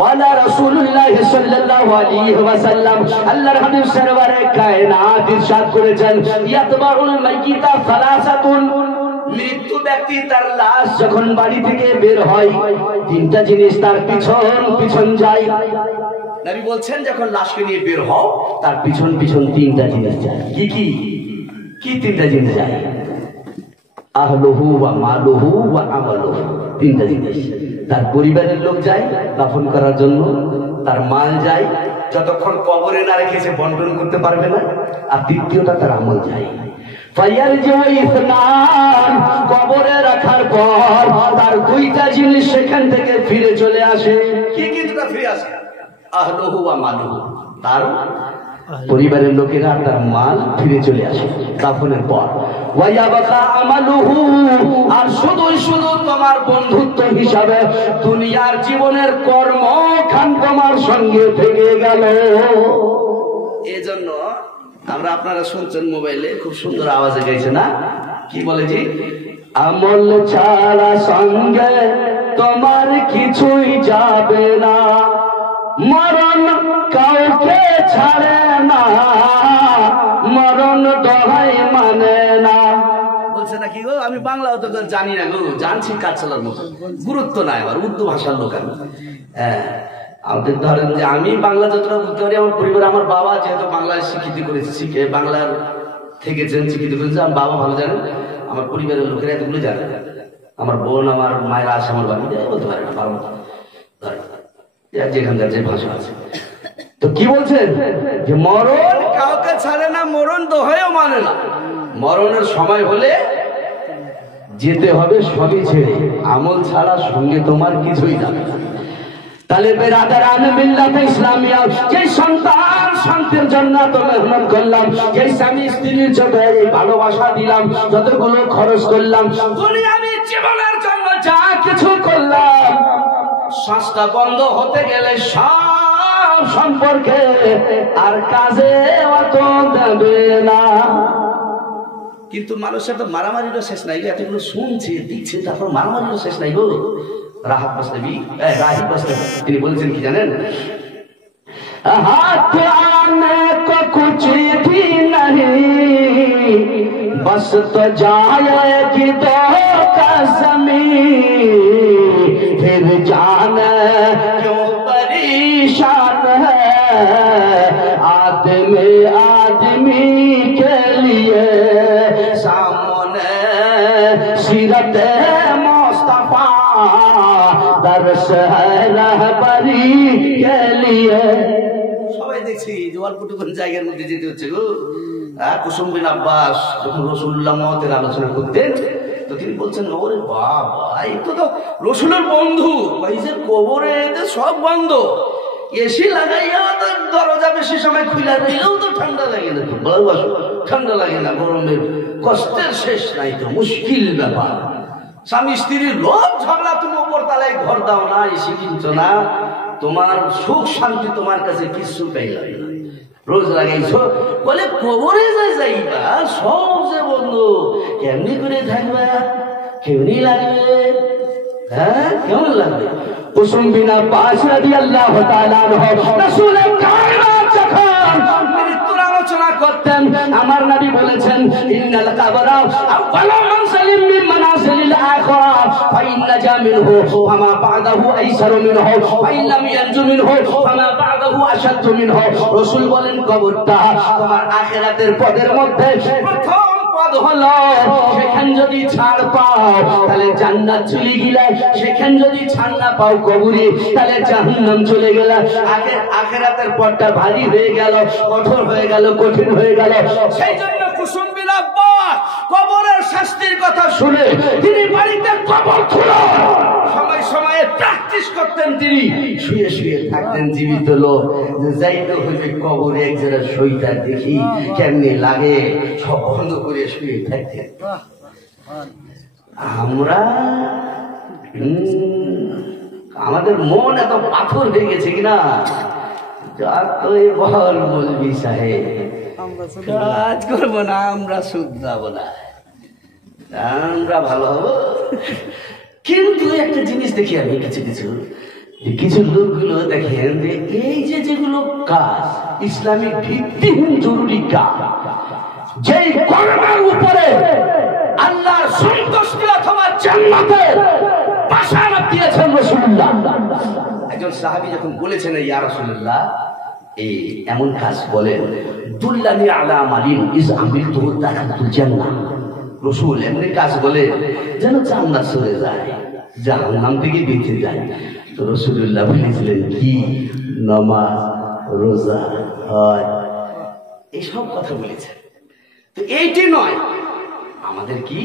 ওয়ালা রাসূলুল্লাহ সাল্লাল্লাহু আলাইহি ওয়াসাল্লাম, আল্লাহর হাবিব সরওয়ারে কায়নাত ইরশাদ করেছেন, ইয়াতবাউল মাইয়িতা সালাসাতুন, মৃত্যু ব্যক্তি তার লাশ যখন বাড়ি থেকে বের হয় তিনটা জিনিস তার পিছন পিছন যায়। নবী বলছেন যখন লাশকে নিয়ে বের হও তার পিছন পিছন তিনটা জিনিস যায়। কি কি কি তিনটা জিনিস যায়? আহলুহু ওয়া মালুহু ওয়া আমালুহু, তিনটা জিনিস। তার পরিবারের লোক যায় দাফন করার জন্য, তার মাল যায় যতক্ষণ কবরে না রেখেছে বন্টন করতে পারবে না, আর তৃতীয়টা তার আমল যায়। কবরে রাখার পর তার দুইটা জিনিস সেখান থেকে ফিরে চলে আসে। কি কি দুটা ফিরে আসে? আহলুহু ওয়া মালুহু, তার পরিবারের লোকেরা তার মাল ফিরে চলে আসে দাফনের পর। ওয়ায়াবাকা আমালুহু, আর শুধুই শুধু তোমার বন্ধুত্ব হিসাবে দুনিয়ার জীবনের কর্মখান তোমার সঙ্গে থেকে গেল। এজন্য আমরা, আপনারা শুনছেন মোবাইলে খুব সুন্দর আওয়াজে গাইছে না, কি বলে যে আমল ছাড়া সঙ্গে তোমার কিছুই যাবে না, মরণ কাউকে ছাড়ে না, মরণ দোহাই মানে না। বলছে নাকি গো? আমি বাংলা অত জানি না গো, জানছি কাজচালার মতো, গুরুত্ব নাই আমার, উর্দু ভাষার লোক আমি। হ্যাঁ, আমাদের ধরেন যে আমি বাংলা যতটা বুঝতে পারি, আমার পরিবার, আমার বাবা যেহেতু বাংলায় শিক্ষিত করেছে, শিখে বাংলার থেকেছেন, শিক্ষিত করেছে, আমার বাবা ভালো জানেন, আমার পরিবারের লোকেরা এতগুলো জানে। আমার বোন, আমার মায়েরা আসে আমার বাড়িতে, বলতে পারে না ভালো মতো, যেখানকার যে ভাষা আছে। তো কি বলছেন যে মরণ কাউকে ছাড়ে না, মরণ দোহাইও মানে না, মরণের সময় হলে যেতে হবে সবই ছেড়ে, আমল ছাড়া সঙ্গে তোমার কিছুই যাবে না। তাহলে বেরাদারান মিল্লাতে ইসলামিয়া, যে সন্তান শান্তির জন্য তো মেহনত করলাম, যে স্বামী স্ত্রীর জন্য এই ভালোবাসা দিলাম, যতগুলো খরচ করলাম, দুনিয়াবি জীবনের জন্য যা কিছু করলাম, সংস্থা বন্ধ হতে গেলে সব সম্পর্কে আর কাজে অত দেবে না। কিন্তু মানুষের তো মারামারিরও শেষ নাই, এতগুলো শুনছে দিচ্ছে, তারপর মারামারিরও শেষ নাই গো। রাহাত বাসনবী, রাহিব বাসনবী তিনি বলছেন কি জানেন? হাত আনে কো কুছ ভি नहीं, बस तो जाएगी दो कसमी, फिर जाने क्यों परेशान है, आदमी आदमी के लिए सामने सीरत मुस्तफा, दर्श है रहबरी के लिए। সবাই দেখছি যে অল্পটুকুন জায়গার মধ্যে যেতে হচ্ছে গো। কুসুম বিন আব্বাস যখন রাসূলুল্লাহ মওতের আলোচনা করতেন, তো তিনি বলছেন, ওরে বাবা, এই তো রসুলের বন্ধু, এই যে কবরে সব বন্ধ, এসি লাগাইয়া তো দরজা বেশি সময় খুলে দিলেও তো ঠান্ডা লাগে না, তো ঠান্ডা লাগে না, গরমের কষ্টের শেষ নাই, তো মুশকিল ব্যাপার। স্বামী স্ত্রীর লোভ ঝগড়া, তুমি উপর তালায় ঘর দাও না, এসি কিনছো না, তোমার সুখ শান্তি তোমার কাছে কিছু পাইলা না, রোজ লাগাইছো, বলে কবরে যে যাইবা সব যে বন্ধু, কেমনি করে থাকবা, কেমনি লাগবে, হ্যাঁ কেমন লাগবে? কুসুম বিন আব্বাস রাদিয়াল্লাহু তাআলা আনহু রাসূল কায়নাত যখন মৃত্যুর আলোচনা করতেন, আমার নবী বলেছেন, ইন্নাল কাবরা আওয়ালু মানসিলিন মিন মানাসিলিল আখিরা, ফাইন নাজা মিনহু ফামা বা'দাহু আইসারু মিনহু, ফাইন লাম ইয়ানজু মিনহু ফামা বা'দাহু আশাদ্দু মিনহু। রাসূল বলেন, কবরটা তোমার আখিরাতের পদের মধ্যে প্রথম পদ হলো, সেখান যদি ছাড় পাও তাহলে জান্নাত চলে গেলে, সেখান যদি ছাড় না পাও কবরে তাহলে জাহান্নাম চলে গেল। আখিরাতের পথটা ভারী হয়ে গেল, কঠোর হয়ে গেল, কঠিন হয়ে গেল। সেই জন্য কুসুম বিন আব্বাস কবরের শাস্তির কথা শুনে তিনি বাড়িতে কবর খোঁড়া সময় সময়ে প্র্যাকটিস করতেন, তিনি শুয়ে শুয়ে থাকতেন জীবিত লোক, যে যাইতে হইবে কবরে এক জায়গায় শোইটা দেখি কেমনি লাগে, সব বন্ধ করে শুয়ে থাকতেন। আমরা আমাদের মন এত পাথর হয়ে গেছে কিনা, যতই বল বলবি সাহেব কাজ করবো না, আমরা শুধরাবো না, আমরা ভালো হবো। কিন্তু একটা জিনিস দেখি আমি কিছু লোকগুলো দেখেন যে এই যেগুলো কাজ ইসলামিক ভিত্তিহীন জরুরি কাজ, যেই কর্মের উপরে আল্লাহর সন্তুষ্টি অথবা জান্নাতের বাশারাত দিয়েছেন রাসূলুল্লাহ। একজন সাহাবী যখন বলেছেন ইয়া রাসূলুল্লাহ এই এমন কাজ বলেন, দুল্লানি আলা মালিন ইজ আমিলতুহু দাখালতুল জান্নাহ। রাসূল এমনি কাজ বলে যেন জান্নাত চলে যায়, জাহান্নাম থেকে বেঁচে যায়। তো রাসূলুল্লাহ বলেছিলেন কি? নামাজ, রোজা, হজ, এইসব কথা বলেছেন। তো এইটি নয় আমাদের কি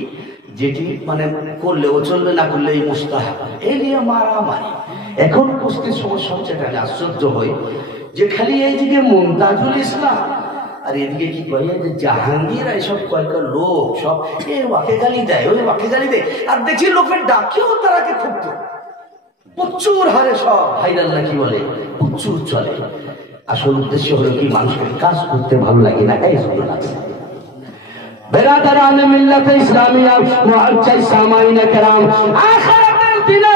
যেটি মানে করলেও চলবে, না করলে এই মুস্তাহাব, এই নিয়ে মারামারি। এখন কুস্তির সমস্যা হচ্ছে, আমি আশ্চর্য হই যে খালি এইদিকে মুমতাজুল ইসলাম আর এদিকে কি কয় যে জাহাঙ্গীর, এইসব কয়েকটা লোক সব এই ওয়াকে গালি দেয়, ওই ওয়াকে গালি দেয়, আর দেখি লোকের ডাকেও তারাকে খুঁজত প্রচুর হারে সব ভাইরাল নাকি বলে প্রচুর চলে। আসল উদ্দেশ্য হলো কি মানুষের কাজ করতে ভালো লাগে না, এই ভালো লাগে। বেরাদারান মিল্লাত ইসলামিয়া মুআজ্জাজ সামাইন کرام, আখিরাতের দিনে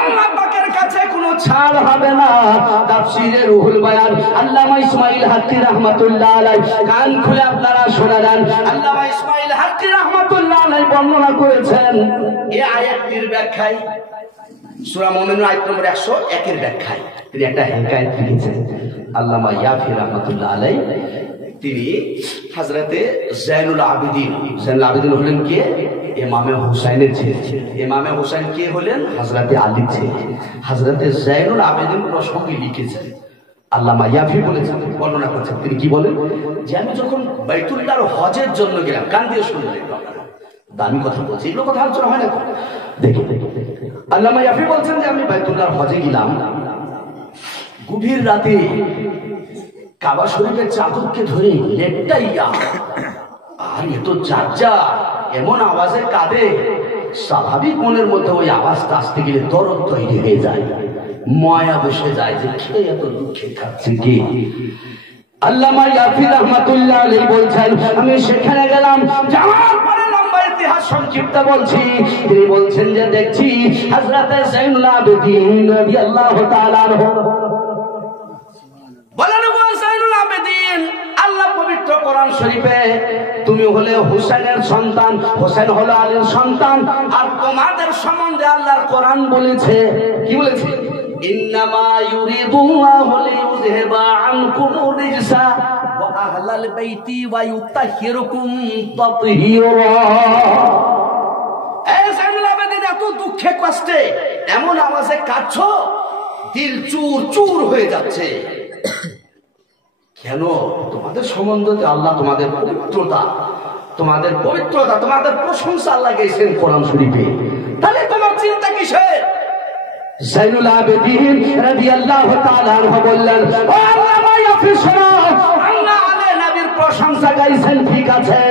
আল্লাহ পাকের কাছে কোনো ছাড় হবে না। তাফসীরে রুহুল বায়ান আল্লামা ইসমাঈল হাক্কি রাহমাতুল্লাহ আলাইহি, কান খুলে আপনারা শুনলেন, আল্লামা ইসমাঈল হাক্কি রাহমাতুল্লাহ আলাইহি বর্ণনা করেছেন এই আয়াতটির ব্যাখ্যায়, সূরা মুমিনুন আয়াত নম্বর 101 এর ব্যাখ্যায় তিনি একটা হিকায়াত লিখেছেন। আল্লামা ইয়াফি রাহমাতুল্লাহ আলাইহি তিনি হযরতে জাইনুল আবেদিন হলেন কে? ইমামে হুসাইনের ছেলে। ইমামে হুসাইন কে হলেন? হযরতে আলীর ছেলে। হযরতে জাইনুল আবেদিন প্রসঙ্গে লিখেছেন, আল্লামা ইয়াফি বলেছেন, বর্ণনা করেছেন, তিনি কি বলেন যে আমি যখন বাইতুল্লাহর হজের জন্য গেলাম, কান দিয়ে শুনলেন, দামি কথা বলছি, এগুলো কথা আলোচনা হয় না। দেখে আল্লামা ইয়াফি বলছেন যে আমি বাইতুল্লাহর হজে গেলাম, গভীর রাতে কাবা শরীফের চাদরকে ধরে লেপটাইয়া, আর এত যাজ্জা এমন আওয়াজে কাঁদে, স্বাভাবিক মনের মধ্যে ওই আওয়াজটা আসতে গেলে দরদ তৈরি হয়ে যায়, ময়া বসে যায় যে খেয়ে এত দুঃখে খাচ্ছে কি। আল্লামা ইয়াফি রাহমাতুল্লাহ আলাইহি বলছেন আমি সেখানে গেলাম, যাওয়ার পরে লম্বা ইতিহাস সংক্ষিপ্ত বলছি, তিনি বলছেন যে দেখছি হযরতে জাইনুল আবেদিন রাদিয়াল্লাহু তাআলা আনহু বলেন, জাইনুল আবেদিন আল্লাহ পবিত্র কোরআন শরীফে তুমি হলে হুসাইনের সন্তান, হোসেন হলো আলীর সন্তান, আর তোমাদের সম্বন্ধে আল্লাহর কোরআন বলেছে, কি বলেছে? ইন্নামা ইউরিদুল্লাহু লিইউযহিবা আনকুম রিজসা ওয়া আহলাল বাইতি ওয়া ইউতাহহিরুকুম তাতহীরা। এই জাইনুল আবেদিন এত দুঃখে কষ্টে এমন আওয়াজে কাঁদছো, দিল চুর চুর হয়ে যাচ্ছে। কেন? তোমাদের সম্বন্ধে আল্লাহ তোমাদের পবিত্রতা, তোমাদের প্রশংসা আল্লাহ গেছেন কোরআন শরীফে, তাহলে তোমার চিন্তা কিসের? জাইনুল আবেদিন রাদিয়াল্লাহু তাআলা আনহু বললেন, ও আল্লামা ইয়াফি শোনো, আল্লাহ আলে নবীর প্রশংসা গাইছেন ঠিক আছে,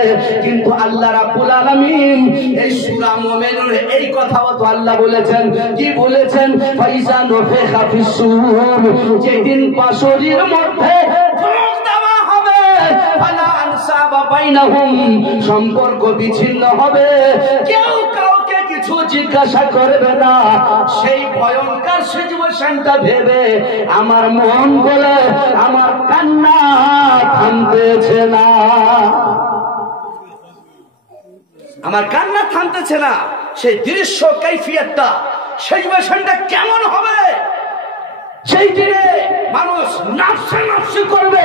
কিন্তু আল্লাহ রাব্বুল আলামিন এই সূরা মুমিনুর এই কথাও তো আল্লাহ বলেছেন, কি বলেছেন? ফাইজা নফিখা ফিস-সূর, যেদিন পাশরির মধ্যে সম্পর্ক বিচ্ছিন্ন হবে, কেউ কাউকে কিছু জিজ্ঞাসা করবে না, সেই ভয়ঙ্কর সিচুয়েশনটা ভেবে আমার মন বলে আমার কান্না থামতেছে না, আমার কান্না থামতেছে না। সেই দৃশ্য কাইফিয়াতটা, সিচুয়েশনটা কেমন হবে, সেই দিনে মানুষ নাফসে নাফসি করবে।